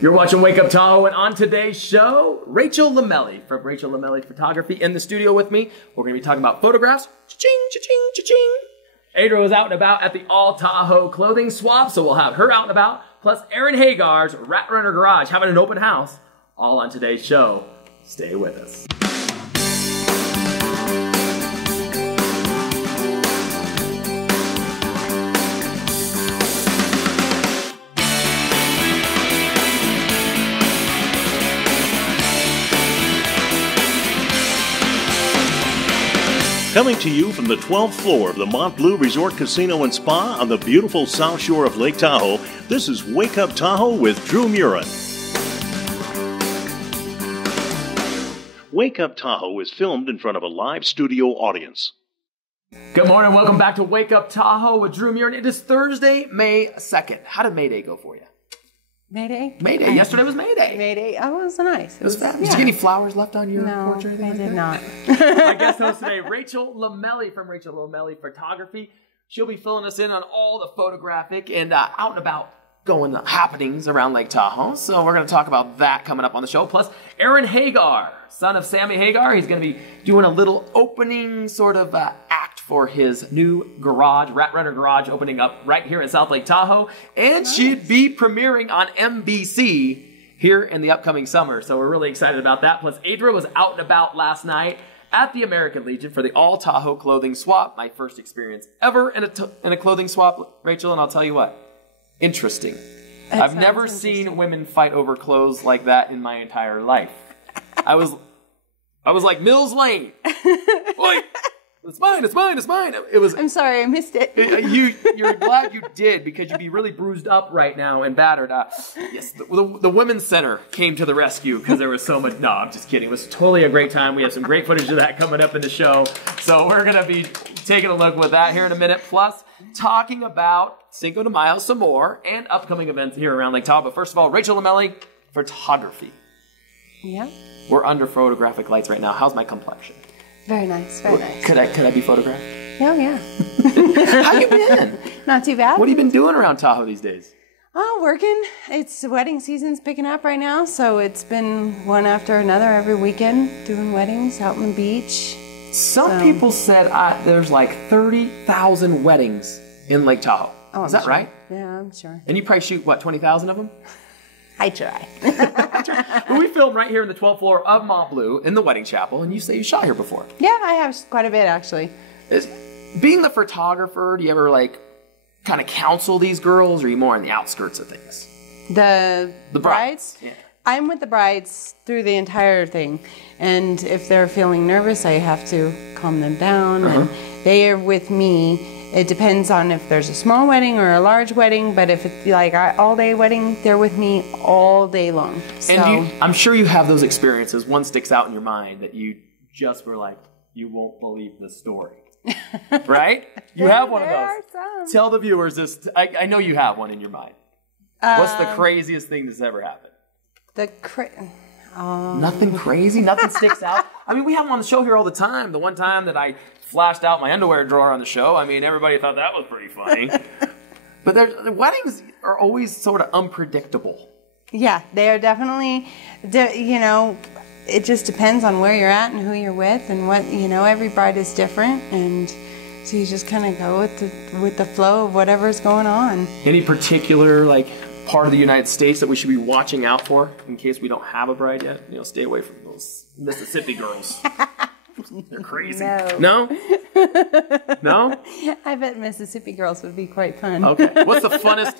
You're watching Wake Up Tahoe, and on today's show, Rachel Lomelli from Rachel Lomelli Photography in the studio with me. We're going to be talking about photographs. Cha-ching, cha-ching, cha-ching. Adra was out and about at the All Tahoe clothing swap, so we'll have her out and about. Plus, Aaron Hagar's Rat Runner Garage having an open house. All on today's show. Stay with us. Coming to you from the 12th floor of the Montbleu Resort Casino and Spa on the beautiful south shore of Lake Tahoe, this is Wake Up Tahoe with Dreu Murin. Wake Up Tahoe is filmed in front of a live studio audience. Good morning, welcome back to Wake Up Tahoe with Dreu Murin. It is Thursday, May 2nd. How did May Day go for you? May Day? May Day. Yesterday was May Day. May Day. Oh, it was nice. It was fast. Did you get any flowers left on your porch or anything? I did not. My guest host today, Rachel Lomelli from Rachel Lomelli Photography. She'll be filling us in on all the photographic and out and about going happenings around Lake Tahoe. So we're going to talk about that coming up on the show. Plus, Aaron Hagar, son of Sammy Hagar. He's going to be doing a little opening sort of act for his new garage, Rat Runner Garage, opening up right here in South Lake Tahoe. And she'd be premiering on NBC here in the upcoming summer. So we're really excited about that. Plus, Adra was out and about last night at the American Legion for the All Tahoe clothing swap. My first experience ever in a clothing swap, Rachel, and I'll tell you what, interesting. I've never seen women fight over clothes like that in my entire life. I was like Mills Lane. Wait. It's mine, it's mine, it's mine. It was. I'm sorry, I missed it. You're glad you did, because you'd be really bruised up right now and battered. Yes, the Women's Center came to the rescue because there was so much. No, I'm just kidding. It was totally a great time. We have some great footage of that coming up in the show. So we're going to be taking a look with that here in a minute. Plus, talking about Cinco de Mayo some more and upcoming events here around Lake Tahoe. But first of all, Rachel Lomelli, photography. Yeah. We're under photographic lights right now. How's my complexion? Very nice, very nice. Could I be photographed? Oh, yeah. How you been? Not too bad. What have you been doing around Tahoe these days? Oh, working. It's wedding season's picking up right now, so it's been one after another every weekend, doing weddings out on the beach. Some people said there's like 30,000 weddings in Lake Tahoe. Oh, is that sure. right? Yeah, I'm sure. And you probably shoot, what, 20,000 of them? I try. Well, we filmed right here in the 12th floor of Montbleu in the wedding chapel, and you say you shot here before. Yeah, I have quite a bit, actually. Being the photographer, do you ever, like, kind of counsel these girls, or are you more on the outskirts of things? The brides? Yeah. I'm with the brides through the entire thing. And if they're feeling nervous, I have to calm them down. And they are with me. It depends on if there's a small wedding or a large wedding, but if it's like an all-day wedding, they're with me all day long. So. And I'm sure you have those experiences. One sticks out in your mind that you just were like, you won't believe the story. Right? You have one of those. Tell the viewers this. I know you have one in your mind. What's the craziest thing that's ever happened? Nothing crazy? Nothing sticks out? I mean, we have them on the show here all the time. The one time that I flashed out my underwear drawer on the show, I mean, everybody thought that was pretty funny. But the weddings are always sort of unpredictable. Yeah, they are definitely, you know, it just depends on where you're at and who you're with and what, you know, every bride is different, and so you just kind of go with the flow of whatever's going on. Any particular, like, part of the United States that we should be watching out for in case we don't have a bride yet? You know, stay away from those Mississippi girls. They're crazy. No? No? I bet Mississippi girls would be quite fun. Okay. What's the funnest?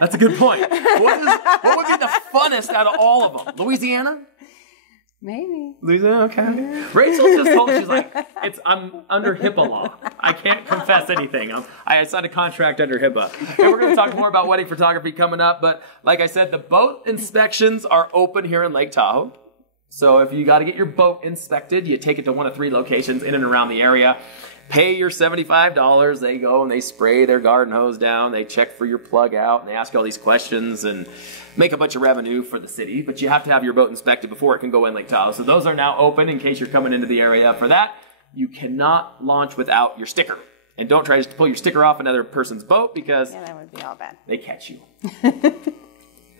That's a good point. What would be the funnest out of all of them? Louisiana? Maybe. Louisiana, okay. Yeah. Rachel just told me, she's like, I'm under HIPAA law. I can't confess anything. I signed a contract under HIPAA. And we're going to talk more about wedding photography coming up. But like I said, the boat inspections are open here in Lake Tahoe. So if you got to get your boat inspected, you take it to one of 3 locations in and around the area. Pay your $75. They go and they spray their garden hose down. They check for your plug out. And they ask you all these questions and make a bunch of revenue for the city. But you have to have your boat inspected before it can go in Lake Tahoe. So those are now open in case you're coming into the area for that. You cannot launch without your sticker. And don't try to pull your sticker off another person's boat because that would be all bad. They catch you.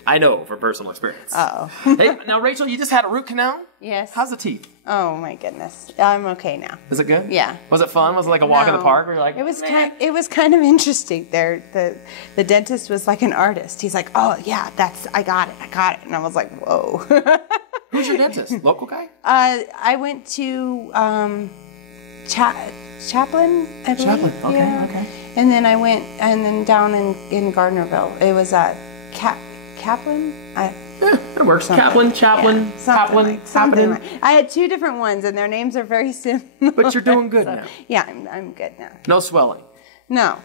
I know from personal experience. Uh-oh. Hey, now, Rachel, you just had a root canal? Yes. How's the teeth? Oh my goodness. I'm okay now. Is it good? Yeah. Was it fun? Was it like a walk in the park where you're like, it was kind of interesting. The dentist was like an artist. He's like, oh yeah, I got it. And I was like, whoa. Who's your dentist? Local guy? I went to Chaplin, I believe. Chaplin, okay, yeah. okay. And then I went, and then down in Gardnerville, it was Kaplan? It works. Chaplin. Something. I had 2 different ones, and their names are very similar. But you're doing good now. Yeah, I'm good now. No swelling. No.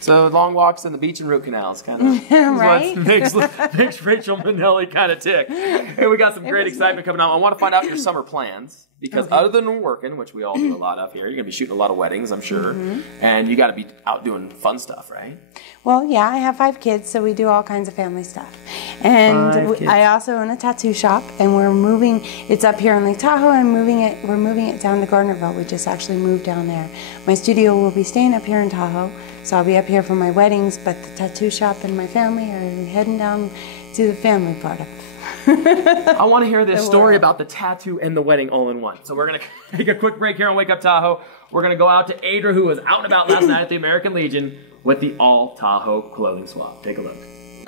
So long walks on the beach and root canals kind of right? makes Rachel Manelli kind of tick. Hey, we got some great excitement coming up. I want to find out your summer plans because other than working, which we all do a lot of here, you're going to be shooting a lot of weddings, I'm sure, and you got to be out doing fun stuff, right? Well, yeah, I have 5 kids, so we do all kinds of family stuff. And I also own a tattoo shop, and we're moving. It's up here in Lake Tahoe, and we're moving it down to Gardnerville. We just actually moved down there. My studio will be staying up here in Tahoe, so I'll be up here for my weddings, but the tattoo shop and my family are heading down to the family part of it. I want to hear this story about the tattoo and the wedding all in one. So we're going to take a quick break here on Wake Up Tahoe. We're going to go out to Adra, who was out and about last night at the American Legion with the All Tahoe clothing swap. Take a look.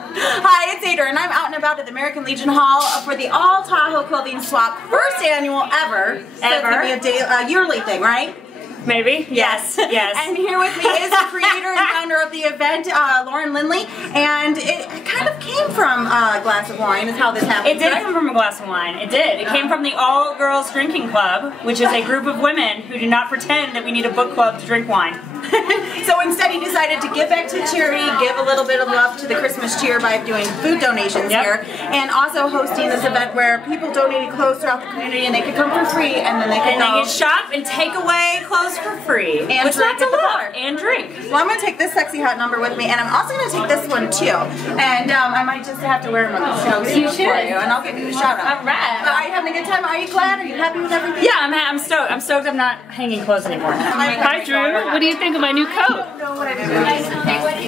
Hi, it's Adra, and I'm out and about at the American Legion Hall for the All Tahoe clothing swap, first annual ever. So it's going to be a yearly thing, right? Maybe. Yes. Yes. And here with me is the creator and founder of the event, Lauren Lindley. And it kind of came from a glass of wine, is how this happened. It did come from a glass of wine. It did. It came from the All Girls Drinking Club, which is a group of women who do not pretend that we need a book club to drink wine. So instead he decided to give back to charity, give a little bit of love to the Christmas cheer by doing food donations here, and also hosting this event where people donated clothes throughout the community and they could come for free and then they could shop and take away clothes for free. And which drink that's at the a lot. bar. And drink. Well, I'm going to take this sexy hot number with me, and I'm also going to take this one too. And I might just have to wear them on the show for you, and I'll give you a shout out. All right. Are you having a good time? Are you glad? Are you happy with everything? Yeah, I'm stoked. I'm stoked I'm not hanging clothes anymore. Hi, Drew. What do you think of my new coat?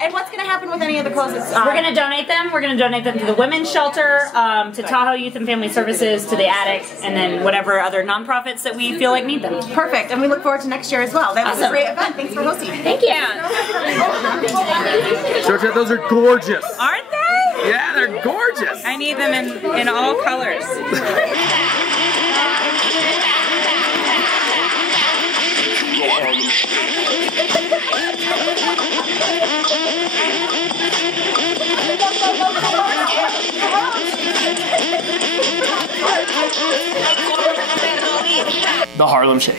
And what's going to happen with any of the clothes? We're going to donate them. We're going to donate them to the Women's Shelter, to Tahoe Youth and Family Services, to the Attic, and then whatever other nonprofits that we feel like need them. Perfect. And we look forward to next year as well. That was a great event. Thanks for hosting. Thank you. Georgia, those are gorgeous. Aren't they? Yeah, they're gorgeous. I need them in all colors. The Harlem Shake.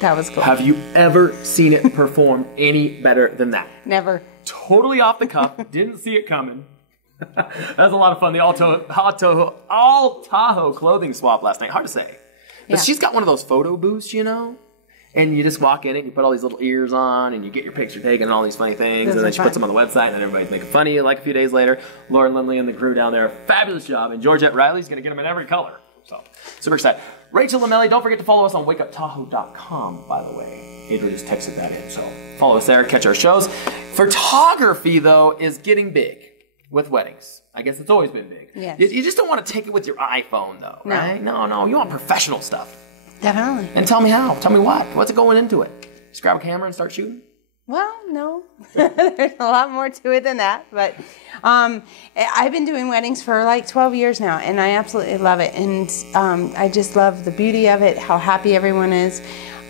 That was cool. Have you ever seen it perform any better than that? Never. Totally off the cuff. Didn't see it coming. That was a lot of fun. The All Tahoe clothing swap last night. Hard to say. But she's got one of those photo booths, you know? And you just walk in it, and you put all these little ears on, and you get your picture taken and all these funny things. Those and then are she fun. puts them on the website, and then everybody's making fun of you. Like a few days later, Lauren Lindley and the crew down there, fabulous job. And Georgette Riley's going to get them in every color. So, super excited. Rachel Lomelli, don't forget to follow us on wakeuptahoe.com, by the way. Adrian just texted that in, so follow us there, catch our shows. Photography, though, is getting big with weddings. I guess it's always been big. Yes. You just don't want to take it with your iPhone, though, No. right? No, you want professional stuff. Definitely. And tell me how. Tell me what. What's it going into it? Just grab a camera and start shooting? Well, no. There's a lot more to it than that. But I've been doing weddings for like 12 years now, and I absolutely love it. And I just love the beauty of it, how happy everyone is.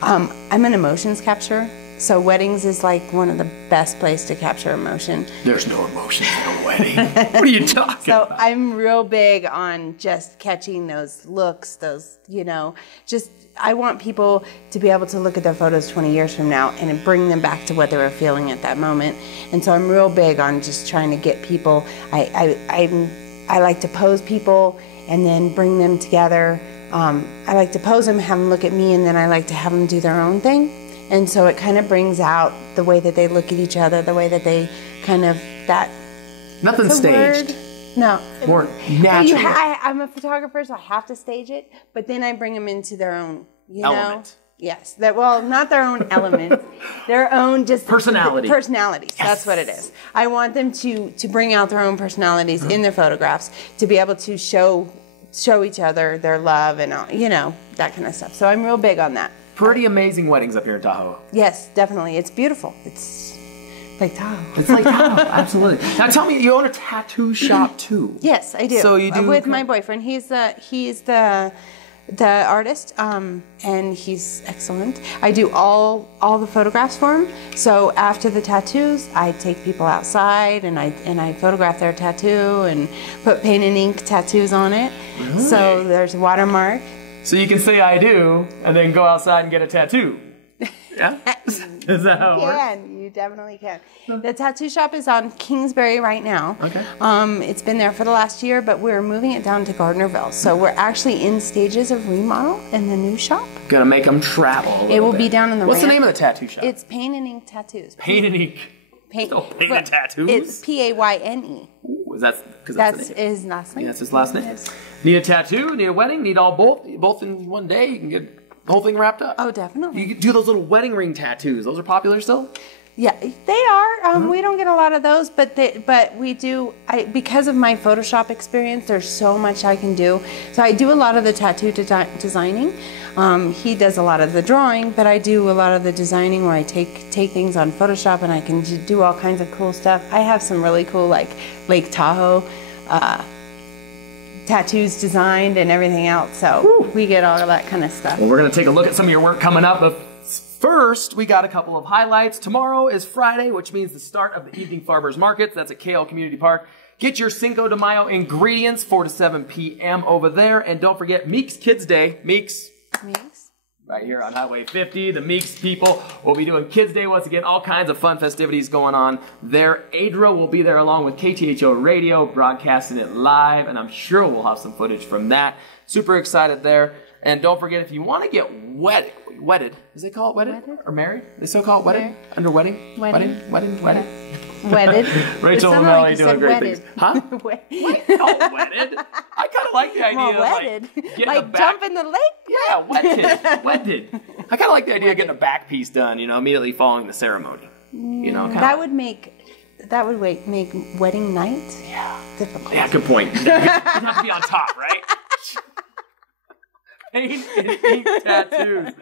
I'm an emotions capturer, so weddings is like one of the best places to capture emotion. There's no emotions in a wedding. What are you talking So about? I'm real big on just catching those looks, those, just I want people to be able to look at their photos 20 years from now and bring them back to what they were feeling at that moment. And so I'm real big on just trying to get people, I like to pose people and then bring them together. I like to pose them, have them look at me, and then I like to have them do their own thing. And so it kind of brings out the way that they look at each other, the way that they kind of, Nothing staged. Word? No. More natural. I'm a photographer, so I have to stage it, but then I bring them into their own, Element. Yes. Well, not their own elements, their own just personalities. Yes. That's what it is. I want them to bring out their own personalities in their photographs, to be able to show each other their love and all, that kind of stuff. So I'm real big on that. Pretty amazing weddings up here in Tahoe. Yes, definitely. It's beautiful. It's Lake Tahoe. It's Lake Tahoe, absolutely. Now tell me, you own a tattoo shop too? Yes, I do. So you do with my boyfriend. He's the artist, and he's excellent. I do all the photographs for him. So after the tattoos, I take people outside and I photograph their tattoo and put Payne and Ink tattoos on it. Really? So there's a watermark. So you can say I do and then go outside and get a tattoo. Yeah? Is that how it works? You definitely can. The tattoo shop is on Kingsbury right now. Okay. It's been there for the last year, but we're moving it down to Gardnerville. So we're actually in stages of remodel in the new shop. Gonna make them travel. It will be down in the What's the name of the tattoo shop? It's Payne and Ink Tattoos. Payne and Ink. Payne and Tattoos? It's Payne. Ooh, is that because that's his last name? Yeah, that's his last name. Need a tattoo? Need a wedding? Need both in one day? You can get the whole thing wrapped up. Oh, definitely. You can do those little wedding ring tattoos. Those are popular still? Yeah, they are. We don't get a lot of those, but we do. Because of my Photoshop experience, there's so much I can do. So I do a lot of the tattoo designing. He does a lot of the drawing, but I do a lot of the designing where I take things on Photoshop and I can do all kinds of cool stuff. I have some really cool like Lake Tahoe tattoos designed and everything else. So we get all of that kind of stuff. Well, we're going to take a look at some of your work coming up. But first, we got a couple of highlights. Tomorrow is Friday, which means the start of the Evening Farmers Markets. That's at KL Community Park. Get your Cinco de Mayo ingredients, 4 to 7 p.m. over there. And don't forget Meeks Kids Day. Meeks. Right here on Highway 50. The Meeks people will be doing Kids Day once again. All kinds of fun festivities going on there. Adra will be there along with KTHO Radio, broadcasting it live. And I'm sure we'll have some footage from that. Super excited there. And don't forget, if you want to get wedded. Does they call it wedded? Or married? They still call it wedded? Married. Under wedding? Wedded. Wedded. Rachel Lomelli doing great wedded. things. Huh? Wedded. Wedded. I kind of like the idea of wedded. Like jump in the lake? Yeah, wedded. I kind of like the idea of getting a back piece done, immediately following the ceremony. That would make wedding night difficult. Yeah, good point. You'd have to be on top, right? Payne and Ink tattoos.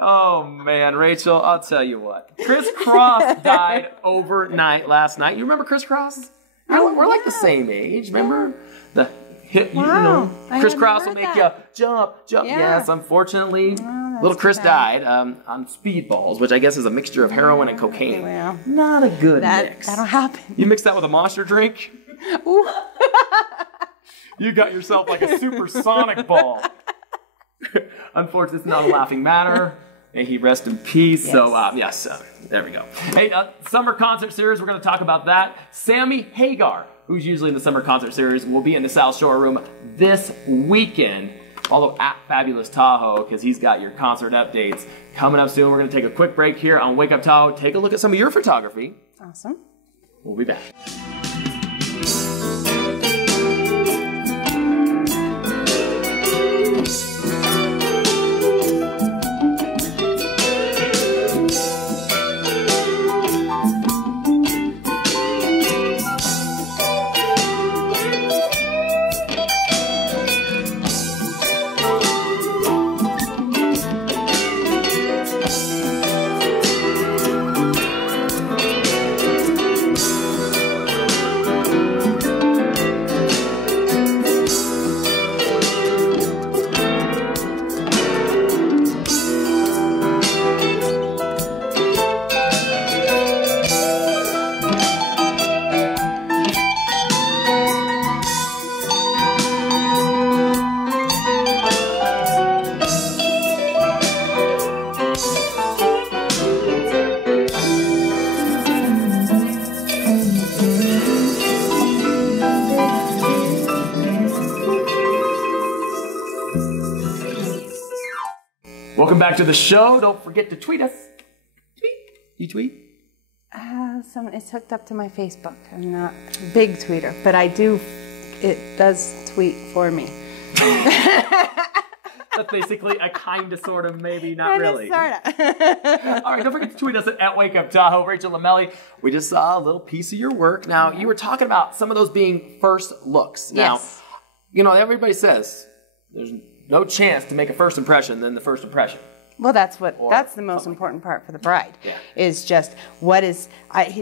Oh, man, Rachel, I'll tell you what. Chris Cross died overnight last night. You remember Chris Cross? We're like the same age, remember? The hit, Wow. Chris Cross will make you jump. Yeah. Yes, unfortunately, little Chris died on speedballs, which I guess is a mixture of heroin and cocaine. Well, Not a good mix. That'll happen. You mix that with a Monster drink? Ooh. You got yourself like a supersonic ball. Unfortunately, it's not a laughing matter. May he rest in peace. Yes. So, yes, there we go. Hey, summer concert series, we're going to talk about that. Sammy Hagar, who's usually in the summer concert series, will be in the South Shore Room this weekend. Although at Fabulous Tahoe, because he's got your concert updates coming up soon. We're going to take a quick break here on Wake Up Tahoe. Take a look at some of your photography. Awesome. We'll be back. Welcome back to the show. Don't forget to tweet us. Tweet. You tweet? It's hooked up to my Facebook. I'm not a big tweeter, but I do. It does tweet for me. That's basically a kind of, sort of, maybe, not really. Sorta. All right, don't forget to tweet us at Wake Up Tahoe. Rachel Lomelli, we just saw a little piece of your work. Now, you were talking about some of those being first looks. Now, Yes. you know, everybody says there's no chance to make a first impression than the first impression. Well, that's the most important part for the bride. Yeah. Is just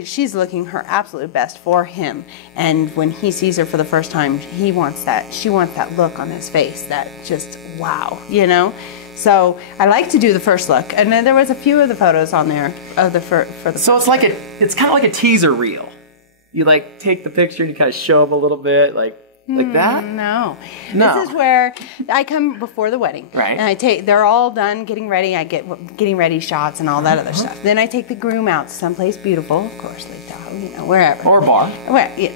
she's looking her absolute best for him, and when he sees her for the first time, she wants that look on his face, that just wow, you know. So I like to do the first look, and then there was a few of the photos on there of the for the. So it's like it's kind of like a teaser reel. You like take the picture and you kind of show them a little bit, like that. No. No. This is where I come before the wedding, Right. and they're all done getting ready. I get getting ready shots and all that other stuff. Then I take the groom out to someplace beautiful, of course, Lake Tahoe, you know, wherever. Or a bar. Well, yeah.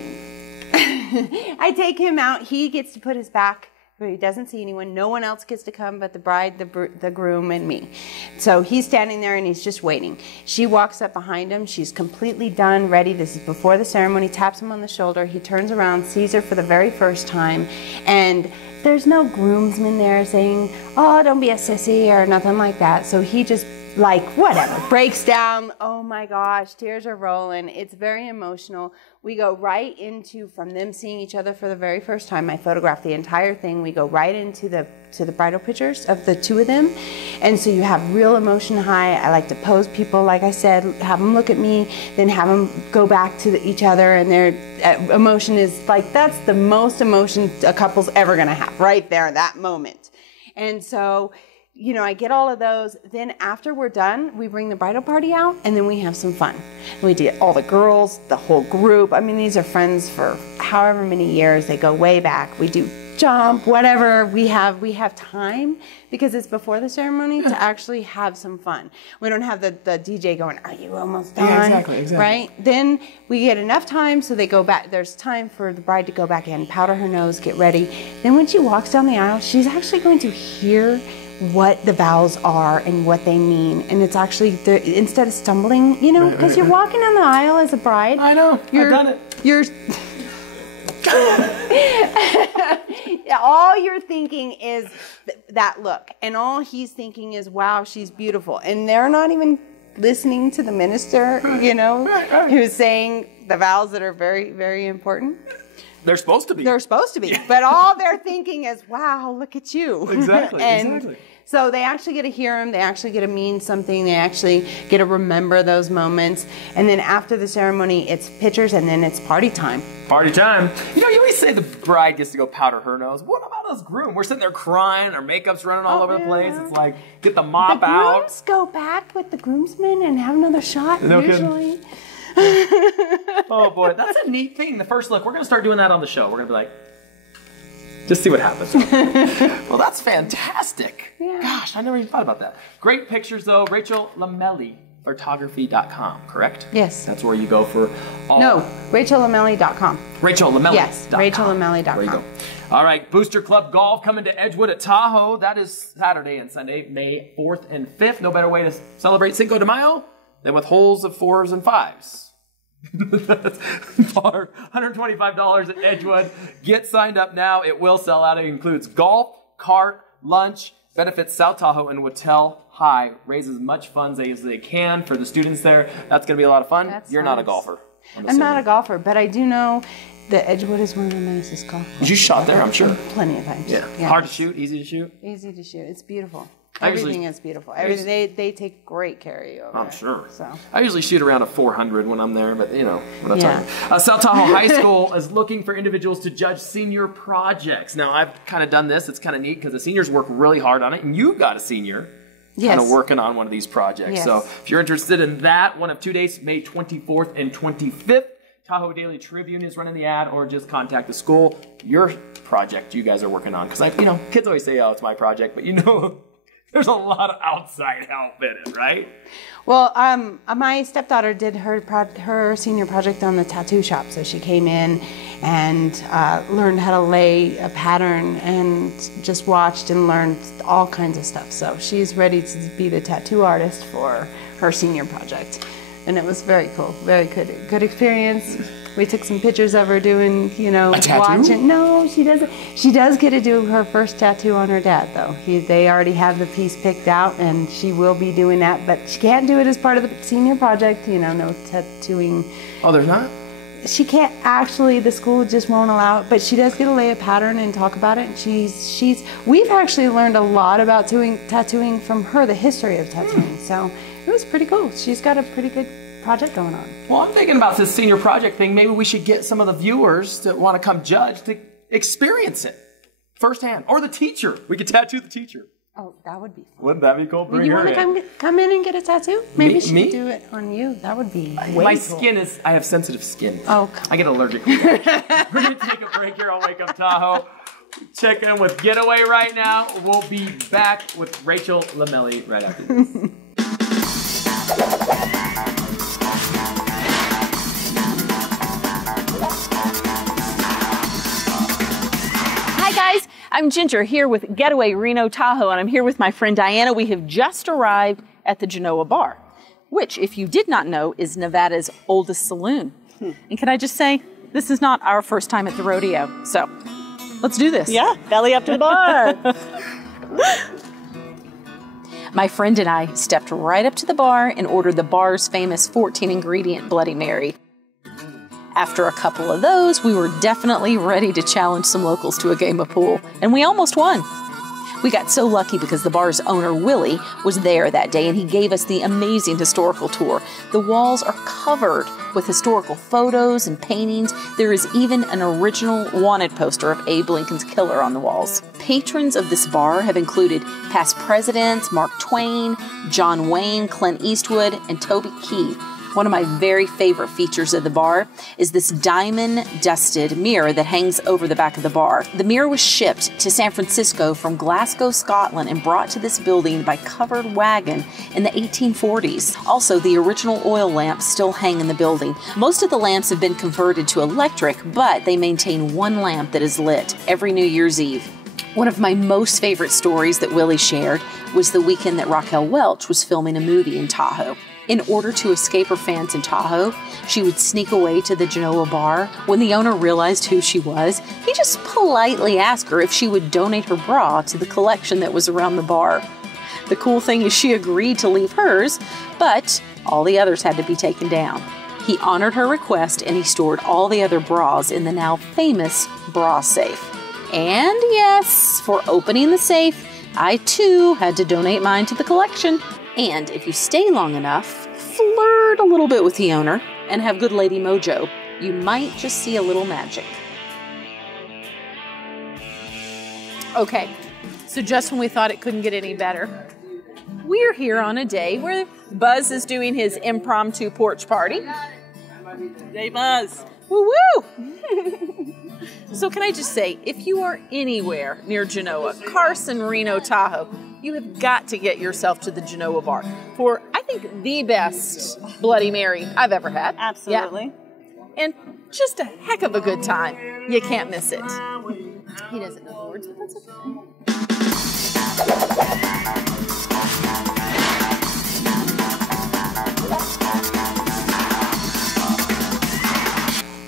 I take him out. He gets to put his back. He doesn't see anyone. No one else gets to come but the bride, the groom, and me. So he's standing there and he's just waiting. She walks up behind him. She's completely done, ready. This is before the ceremony. Taps him on the shoulder. He turns around, sees her for the very first time, and there's no groomsman there saying, "Oh, don't be a sissy," or nothing like that. So he just, like, whatever, breaks down. Oh my gosh, tears are rolling. It's very emotional. We go right into, from them seeing each other for the very first time, I photograph the entire thing. We go right into the bridal pictures of the two of them. And so you have real emotion high. I like to pose people, like I said, have them look at me, then have them go back to each other, and their emotion is like, that's the most emotion a couple's ever gonna have, right there, that moment. And so, you know, I get all of those. Then after we're done, we bring the bridal party out, and then we have some fun. We do all the girls, the whole group. I mean, these are friends for however many years. They go way back. We do jump, whatever. We have time, because it's before the ceremony, to actually have some fun. We don't have the DJ going, "Are you almost done?" Yeah, exactly. Right? Then we get enough time, so they go back. There's time for the bride to go back in, powder her nose, get ready. Then when she walks down the aisle, she's actually going to hear what the vows are and what they mean, and it's actually instead of stumbling, you know, because you're walking down the aisle as a bride. I know. I've done it. You're all you're thinking is that look, and all he's thinking is, "Wow, she's beautiful," and they're not even listening to the minister, you know, who's saying the vows that are very, very important. They're supposed to be. They're supposed to be, but all they're thinking is, "Wow, look at you." Exactly. And exactly. so they actually get to hear him. They actually get to mean something. They actually get to remember those moments. And then after the ceremony, it's pictures, and then it's party time. Party time. You know, you always say the bride gets to go powder her nose. What about us groom? We're sitting there crying. Our makeup's running all over the place. It's like, get the mop The out. grooms go back with the groomsmen and have another shot, No kidding. usually. Oh boy, that's a neat thing. The first look, we're gonna start doing that on the show. We're gonna be like, just see what happens. Well, that's fantastic. Yeah. Gosh, I never even thought about that. Great pictures though. Rachel Lomelli, photography.com, correct? Yes. That's where you go for all. No, RachelLomelli.com. Rachel Lomelli. Yes, RachelLomelli.com. There you go. All right, Booster Club Golf coming to Edgewood at Tahoe. That is Saturday and Sunday, May 4th and 5th. No better way to celebrate Cinco de Mayo than with holes of 4s and 5s. For $125 at Edgewood. Get signed up now. It will sell out. It includes golf, cart, lunch, benefits South Tahoe and Wattell High. Raise as much funds as they can for the students there. That's going to be a lot of fun. You're not a golfer. I'm not a golfer, but I do know that Edgewood is one of the nicest golf courses. You shot there, I'm sure. Plenty of times. Yeah. Hard to shoot, easy to shoot. Easy to shoot. It's beautiful. I usually- Everything is beautiful. Everything, they take great care of you over I'm there. sure. So. I usually shoot around a 400 when I'm there, but you know what I'm Yeah. talking. South Tahoe High School is looking for individuals to judge senior projects. Now I've kind of done this. It's kind of neat because the seniors work really hard on it, and you got a senior kind of Yes. working on one of these projects. Yes. So if you're interested in that, one of 2 days, May 24th and 25th. Tahoe Daily Tribune is running the ad, or just contact the school. Your project you guys are working on, because kids always say, "Oh, it's my project," but you know. There's a lot of outside help in it, right? Well, my stepdaughter did her senior project on the tattoo shop. So she came in and learned how to lay a pattern and just watched and learned all kinds of stuff. So she's ready to be the tattoo artist for her senior project. And it was very cool, very good experience. We took some pictures of her doing, you know, A tattoo? watching. No, she doesn't. She does get to do her first tattoo on her dad, though. They already have the piece picked out, and she will be doing that, but she can't do it as part of the senior project, you know, no tattooing. Oh, there's not? She can't actually, the school just won't allow it, but she does get to lay a pattern and talk about it. And we've actually learned a lot about tattooing from her, the history of tattooing. So it was pretty cool. She's got a pretty good project going on. Well, I'm thinking about this senior project thing. Maybe we should get some of the viewers that want to come judge to experience it firsthand. Or the teacher. We could tattoo the teacher. Oh, that would be fun. Wouldn't that be cool? Bring You her want to in. come in and get a tattoo? Maybe she Me? could do it on you. That would be way My cool. skin is, I have sensitive skin. Oh, come I get allergic reactions. We're going to take a break here on Wake Up Tahoe. Check in with Getaway right now. We'll be back with Rachel Lomelli right after this. Hi guys, I'm Ginger here with Getaway Reno Tahoe, and I'm here with my friend Diana. We have just arrived at the Genoa Bar, which, if you did not know, is Nevada's oldest saloon. And can I just say, this is not our first time at the rodeo, so let's do this. Yeah, belly up to the bar. My friend and I stepped right up to the bar and ordered the bar's famous 14-ingredient Bloody Mary. After a couple of those, we were definitely ready to challenge some locals to a game of pool, and we almost won. We got so lucky because the bar's owner, Willie, was there that day, and he gave us the amazing historical tour. The walls are covered with historical photos and paintings. There is even an original wanted poster of Abe Lincoln's killer on the walls. Patrons of this bar have included past presidents Mark Twain, John Wayne, Clint Eastwood, and Toby Keith. One of my very favorite features of the bar is this diamond-dusted mirror that hangs over the back of the bar. The mirror was shipped to San Francisco from Glasgow, Scotland, and brought to this building by covered wagon in the 1840s. Also, the original oil lamps still hang in the building. Most of the lamps have been converted to electric, but they maintain one lamp that is lit every New Year's Eve. One of my most favorite stories that Willie shared was the weekend that Raquel Welch was filming a movie in Tahoe. In order to escape her fans in Tahoe, she would sneak away to the Genoa Bar. When the owner realized who she was, he just politely asked her if she would donate her bra to the collection that was around the bar. The cool thing is she agreed to leave hers, but all the others had to be taken down. He honored her request, and he stored all the other bras in the now famous bra safe. And yes, for opening the safe, I too had to donate mine to the collection. And if you stay long enough, flirt a little bit with the owner, and have good lady mojo, you might just see a little magic. Okay, so just when we thought it couldn't get any better, we're here on a day where Buzz is doing his impromptu porch party. Hey, Buzz. Woo-woo! So can I just say, if you are anywhere near Genoa, Carson, Reno, Tahoe, you have got to get yourself to the Genoa Bar for, I think, the best Bloody Mary I've ever had. Absolutely. Yeah. And just a heck of a good time. You can't miss it. He doesn't know the words, but that's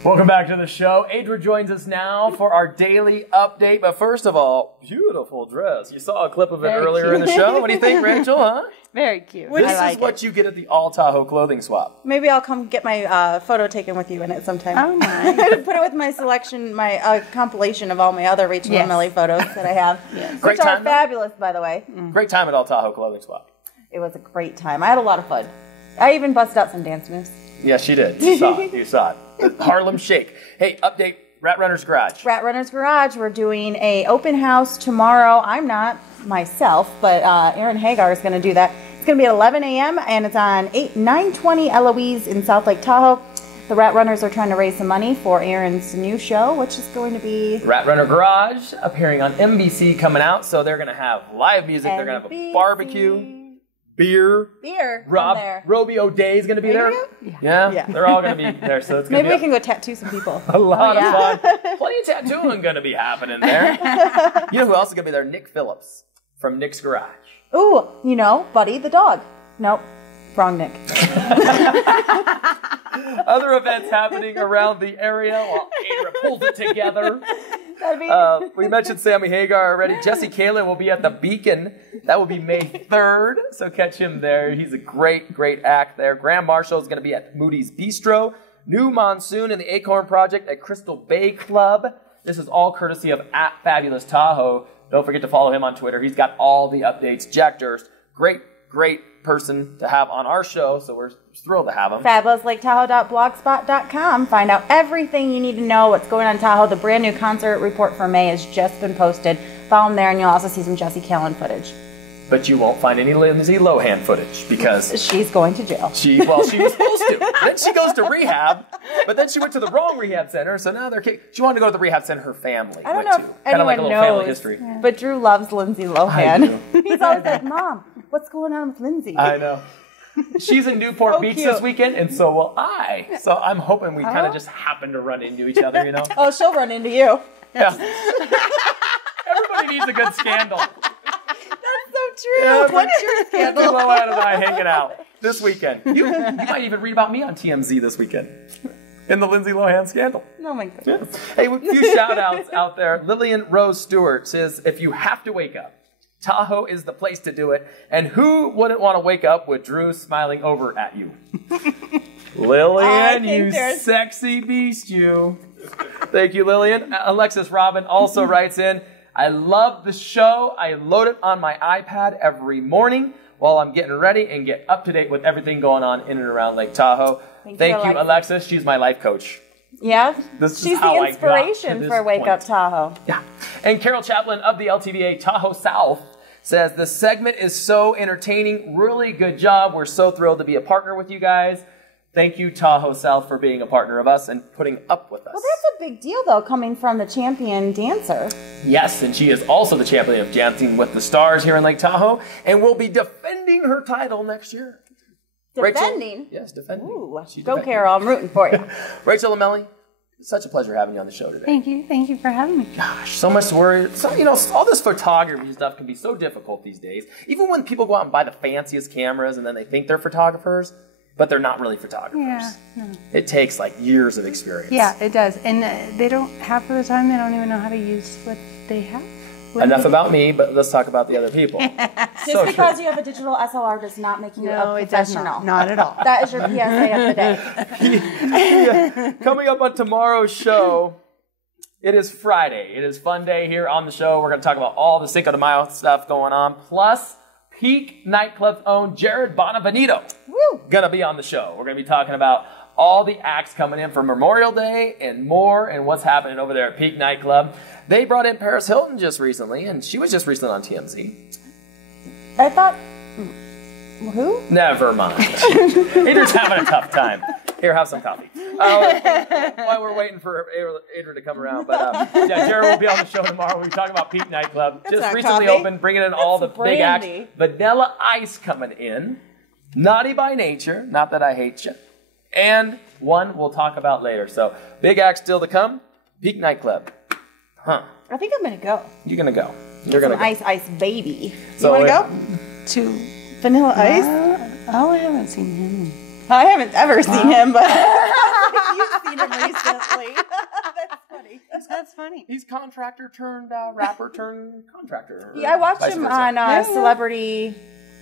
Welcome back to the show. Adra joins us now for our daily update. But first of all, beautiful dress. You saw a clip of it earlier in the show. What do you think, Rachel, huh? Very cute. This is what you get at the All Tahoe clothing swap. Maybe I'll come get my photo taken with you in it sometime. Oh, nice. Put it with my selection, my compilation of all my other Rachel Lomelli photos that I have. Yes. Great Which are time, though? fabulous, by the way. Great time at All Tahoe clothing swap. It was a great time. I had a lot of fun. I even busted out some dance moves. Yes, she did. You saw it. You saw it. Harlem Shake. Hey, update. Rat Runner's Garage. Rat Runner's Garage, we're doing a open house tomorrow. I'm not myself, but Aaron Hagar is going to do that. It's going to be at 11 a.m. and it's on 920 Eloise in South Lake Tahoe. The Rat Runners are trying to raise some money for Aaron's new show, which is going to be Rat Runner Garage appearing on NBC coming out. So they're going to have live music. They're going to have a barbecue. Beer. on there. Roby O'Day is going to be there. Yeah. They're all going to be there. So it's going to Maybe be we can go tattoo some people. a lot of fun. Plenty of tattooing going to be happening there. You know who else is going to be there? Nick Phillips from Nick's Garage. Ooh, you know, Buddy the dog. Nope. Wrong Nick. Other events happening around the area while Adra pulls it together. We mentioned Sammy Hagar already. Jesse Kalin will be at the Beacon. That will be May 3rd, so catch him there. He's a great, great act there. Graham Marshall is going to be at Moody's Bistro. New Monsoon and the Acorn Project at Crystal Bay Club. This is all courtesy of @Fabulous Tahoe. Don't forget to follow him on Twitter. He's got all the updates. Jack Durst, great, great person to have on our show, so we're thrilled to have him. FabulousLakeTahoe.blogspot.com. Find out everything you need to know, what's going on in Tahoe. The brand new concert report for May has just been posted. Follow him there, and you'll also see some Jesse Kalin footage. But you won't find any Lindsay Lohan footage because she's going to jail. She was supposed to. Then she goes to rehab, but then she went to the wrong rehab center, so now she wanted to go to the rehab center her family I don't know if kind of like a little knows, family history. Yeah. But Drew loves Lindsay Lohan. He's always like, Mom, what's going on with Lindsay? I know. She's in Newport Beach this weekend, and so will I. So I'm hoping we kind of just happen to run into each other, you know? Oh, she'll run into you. Yeah. Everybody needs a good scandal. True. Yeah, what's your scandal? Lohan and I hanging out this weekend. You might even read about me on TMZ this weekend in the Lindsay Lohan scandal. Oh my goodness. Yeah. Hey, a few shout outs out there. Lillian Rose Stewart says, if you have to wake up, Tahoe is the place to do it. And who wouldn't want to wake up with Drew smiling over at you? Lillian, you sexy beast, you. Thank you, Lillian. Alexis Robin also writes in, I love the show. I load it on my iPad every morning while I'm getting ready and get up to date with everything going on in and around Lake Tahoe. Thank you, Alexis. She's my life coach. Yeah, she's the inspiration for Wake Up Tahoe. Yeah. And Carol Chaplin of the LTVA Tahoe South says, the segment is so entertaining. Really good job. We're so thrilled to be a partner with you guys. Thank you, Tahoe South, for being a partner of us and putting up with us. Well, that's a big deal, though, coming from the champion dancer. Yes, and she is also the champion of Dancing with the Stars here in Lake Tahoe, and will be defending her title next year. Defending? Rachel, yes, defending. Ooh, go Carol, I'm rooting for you. Rachel Lomelli, it's such a pleasure having you on the show today. Thank you for having me. Gosh, so much to worry. So, all this photography stuff can be so difficult these days. Even when people go out and buy the fanciest cameras and then they think they're photographers, but they're not really photographers. Yeah, no. It takes like years of experience. Yeah, it does. And they don't, half of the time, they don't even know how to use what they have. Enough about me, but let's talk about the other people. Just because you have a digital SLR does not make you a professional. Not at all. That is your PSA of the day. Coming up on tomorrow's show, it is Friday. It is fun day here on the show. We're going to talk about all the Cinco de Mayo stuff going on, plus Peak Nightclub's own Jared Bonavenito going to be on the show. We're going to be talking about all the acts coming in for Memorial Day and more, and what's happening over there at Peak Nightclub. They brought in Paris Hilton just recently, and she was just recently on TMZ. I thought... Who? Never mind. Adrian's having a tough time. Here, have some coffee. While we're waiting for Adrian to come around. But yeah, Jared will be on the show tomorrow. We'll be talking about Peak Nightclub. Just recently opened, bringing in all the big acts. Vanilla Ice coming in. Naughty by Nature. Not that I hate you. And one we'll talk about later. So, big acts still to come. Peak Nightclub. Huh. I think I'm going to go. You're going to go. You're going to go. Ice baby. So you want to go? To Vanilla Ice? I haven't seen him. I haven't ever seen him, but you've seen him recently. That's funny. That's funny. He's contractor turned rapper turned contractor. Yeah, I watched him on Celebrity...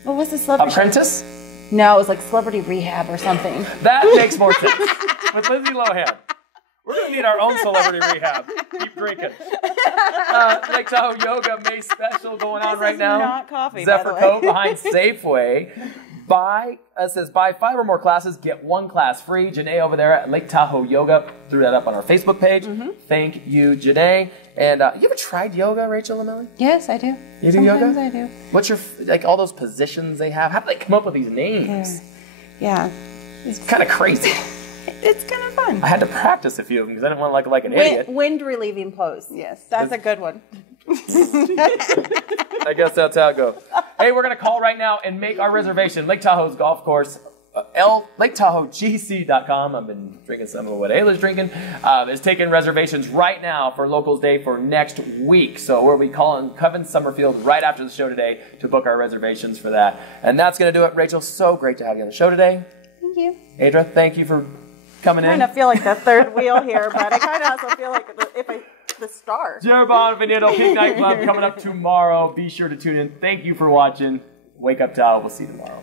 What was the Celebrity? Apprentice? No, it was like Celebrity Rehab or something. That makes more sense. With Lindsay Lohan. We're going to need our own Celebrity Rehab. Keep drinking. Lake Tahoe Yoga May special going on right now. Not coffee, Zephyr Cove behind Safeway. Buy 5 or more classes, get 1 class free. Janae over there at Lake Tahoe Yoga threw that up on our Facebook page. Thank you, Janae. And you ever tried yoga, Rachel Lomelli? Yes, I do. You do yoga? Sometimes I do. What's your, all those positions they have? How do they come up with these names? Yeah. It's kind of crazy. It's kind of fun. I had to practice a few of them because I didn't want to look like an idiot. Wind relieving pose. Yes. That's a good one. I guess that's how it goes. Hey, we're going to call right now and make our reservation. Lake Tahoe's golf course LakeTahoeGC.com. I've been drinking some of what Ayla's drinking. Is taking reservations right now for Locals Day for next week. So we'll be calling Coven Summerfield right after the show today to book our reservations for that. And that's going to do it. Rachel, so great to have you on the show today. Thank you. Adra, thank you for coming in. I kind of feel like the third wheel here, but I kind of also feel like the star. Jeroboam Veneto Pink Nightclub coming up tomorrow. Be sure to tune in. Thank you for watching. Wake Up Tahoe. We'll see you tomorrow.